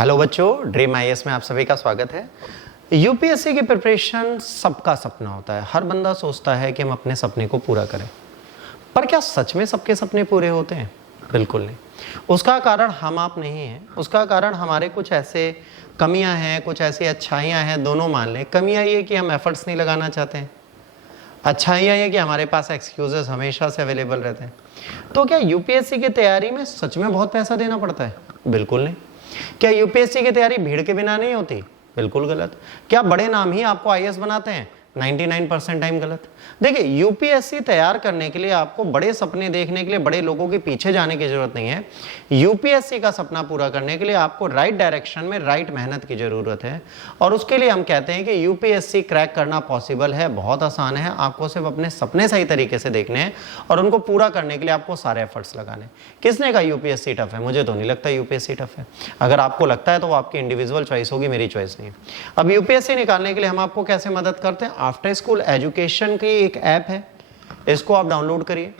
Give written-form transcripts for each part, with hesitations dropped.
Hello बच्चों, dream IAS में आप सभी का स्वागत है। यूपीएससी की प्रिपरेशन सबका सपना होता है। हर बंदा सोचता है कि हम अपने सपने को पूरा करें, पर क्या सच में सबके सपने पूरे होते हैं? बिल्कुल नहीं। उसका कारण हम आप नहीं है, उसका कारण हमारे कुछ ऐसे कमियां हैं, कुछ ऐसी अच्छाइयां हैं। दोनों मान लें। कमियां ये कि हम एफर्ट्स नहीं लगाना चाहते हैं, अच्छाइयां ये कि हमारे पास एक्सक्यूजेस हमेशा से अवेलेबल रहते हैं। तो क्या यूपीएससी की तैयारी में सच में बहुत पैसा देना पड़ता है? बिल्कुल नहीं। क्या यूपीएससी की तैयारी भीड़ के बिना नहीं होती? बिल्कुल गलत। क्या बड़े नाम ही आपको आईएएस बनाते हैं? 99% टाइम गलत। देखिए, यूपीएससी तैयार करने के लिए आपको बड़े सपने देखने के लिए बड़े लोगों के पीछे जाने की जरूरत नहीं है। यूपीएससी का सपना पूरा करने के लिए आपको राइट डायरेक्शन में राइट मेहनत की जरूरत है। और उसके लिए हम कहते हैं कि यूपीएससी क्रैक करना पॉसिबल है, बहुत आसान है। आपको सिर्फ अपने सपने सही तरीके से देखने हैं और उनको पूरा करने के लिए आपको सारे एफर्ट्स लगाने। किसने कहा यूपीएससी टफ है? मुझे तो नहीं लगता यूपीएससी टफ है। अगर आपको लगता है तो वो आपकी इंडिविजुअल चॉइस होगी, मेरी चॉइस नहीं। अब यूपीएससी निकालने के लिए हम आपको कैसे मदद करते हैं? आफ्टर स्कूल एजुकेशन की एक ऐप है, इसको आप डाउनलोड करिए।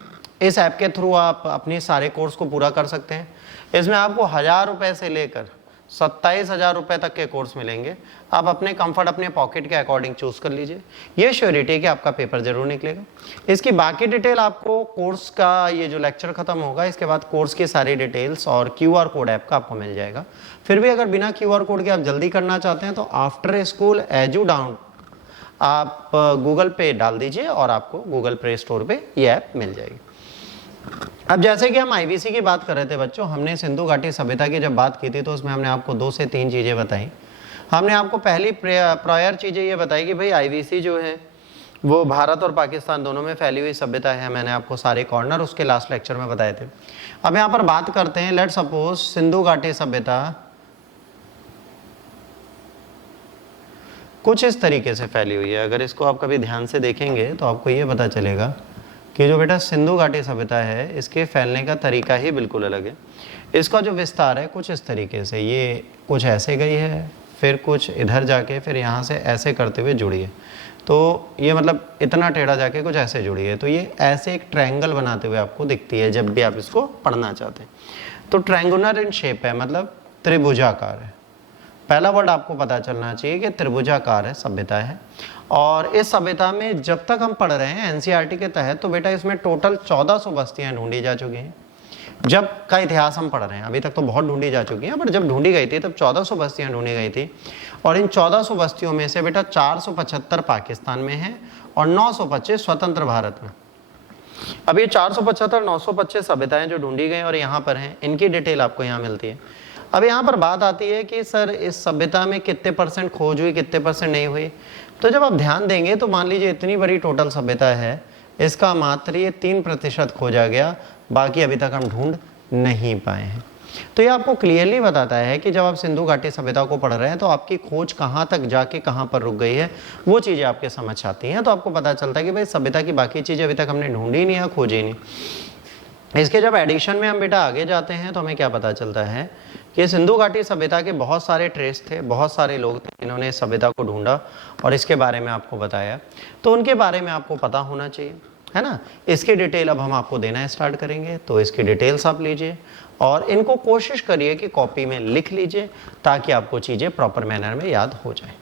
इस ऐप के थ्रू आप अपने सारे कोर्स को पूरा कर सकते हैं। इसमें आपको 1000 रुपए से लेकर 27,000 रुपए तक के कोर्स मिलेंगे। आप अपने कंफर्ट, अपने पॉकेट के अकॉर्डिंग चूज कर लीजिए। ये श्योरिटी है कि आपका पेपर जरूर निकलेगा। इसकी बाकी डिटेल आपको कोर्स का, ये जो लेक्चर खत्म होगा इसके बाद कोर्स की सारी डिटेल्स और क्यूआर कोड ऐप का आपको मिल जाएगा। फिर भी अगर बिना क्यूआर कोड के आप जल्दी करना चाहते हैं तो आफ्टर स्कूल एजू डाउन आप गूगल पे डाल दीजिए और आपको गूगल प्ले स्टोर पे ये ऐप मिल जाएगी। अब जैसे कि हम आईवीसी की बात कर रहे थे बच्चों, हमने सिंधु घाटी सभ्यता की जब बात की थी तो उसमें हमने आपको 2 से 3 चीजें बताई। हमने आपको पहली प्रायर चीजें ये बताई कि भाई आईवीसी जो है वो भारत और पाकिस्तान दोनों में फैली हुई सभ्यता है। मैंने आपको सारे कॉर्नर उसके लास्ट लेक्चर में बताए थे। अब यहाँ पर बात करते हैं, लेट सपोज सिंधु घाटी सभ्यता कुछ इस तरीके से फैली हुई है। अगर इसको आप कभी ध्यान से देखेंगे तो आपको ये पता चलेगा कि जो बेटा सिंधु घाटी सभ्यता है इसके फैलने का तरीका ही बिल्कुल अलग है। इसका जो विस्तार है कुछ इस तरीके से, ये कुछ ऐसे गई है, फिर कुछ इधर जाके फिर यहाँ से ऐसे करते हुए जुड़ी है। तो ये मतलब इतना टेढ़ा जाके कुछ ऐसे जुड़ी है। तो ये ऐसे एक ट्रायंगल बनाते हुए आपको दिखती है जब भी आप इसको पढ़ना चाहते हैं। तो ट्रायंगुलर इन शेप है, मतलब त्रिभुजाकार है। पहला वर्ड आपको पता चलना चाहिए कि त्रिभुजाकार है, सभ्यता है। और इस सभ्यता में जब तक हम पढ़ रहे हैं एनसीईआरटी के तहत, तो बेटा इसमें टोटल 1400 बस्तियां ढूंढी जा चुकी हैं। जब का इतिहास हम पढ़ रहे हैं, अभी तक तो बहुत ढूंढी जा चुकी हैं, पर जब ढूंढी गई थी तब 1400 बस्तियां ढूंढी गई थी। और इन 1400 बस्तियों में से बेटा 475 पाकिस्तान में है और 925 स्वतंत्र भारत में। अब ये 475 925 सभ्यताएं जो ढूंढी गई और यहाँ पर हैं, इनकी डिटेल आपको यहाँ मिलती है। अब यहाँ पर बात आती है कि सर इस सभ्यता में कितने % खोज हुई, कितने % नहीं हुई। तो जब आप ध्यान देंगे तो मान लीजिए इतनी बड़ी टोटल सभ्यता है, इसका मात्र ये 3% खोजा गया, बाकी अभी तक हम ढूंढ नहीं पाए हैं। तो ये आपको क्लियरली बताता है कि जब आप सिंधु घाटी सभ्यता को पढ़ रहे हैं तो आपकी खोज कहाँ तक जाके कहाँ पर रुक गई है, वो चीज़ें आपके समझ आती हैं। तो आपको पता चलता है कि भाई सभ्यता की बाकी चीज़ें अभी तक हमने ढूंढी नहीं है, खोजी नहीं। इसके जब एडिशन में हम बेटा आगे जाते हैं तो हमें क्या पता चलता है कि सिंधु घाटी सभ्यता के बहुत सारे ट्रेस थे, बहुत सारे लोग थे इन्होंने इस सभ्यता को ढूंढा और इसके बारे में आपको बताया। तो उनके बारे में आपको पता होना चाहिए, है ना। इसकी डिटेल अब हम आपको देना स्टार्ट करेंगे। तो इसकी डिटेल्स आप लीजिए और इनको कोशिश करिए कि कॉपी में लिख लीजिए ताकि आपको चीज़ें प्रॉपर मैनर में याद हो जाए।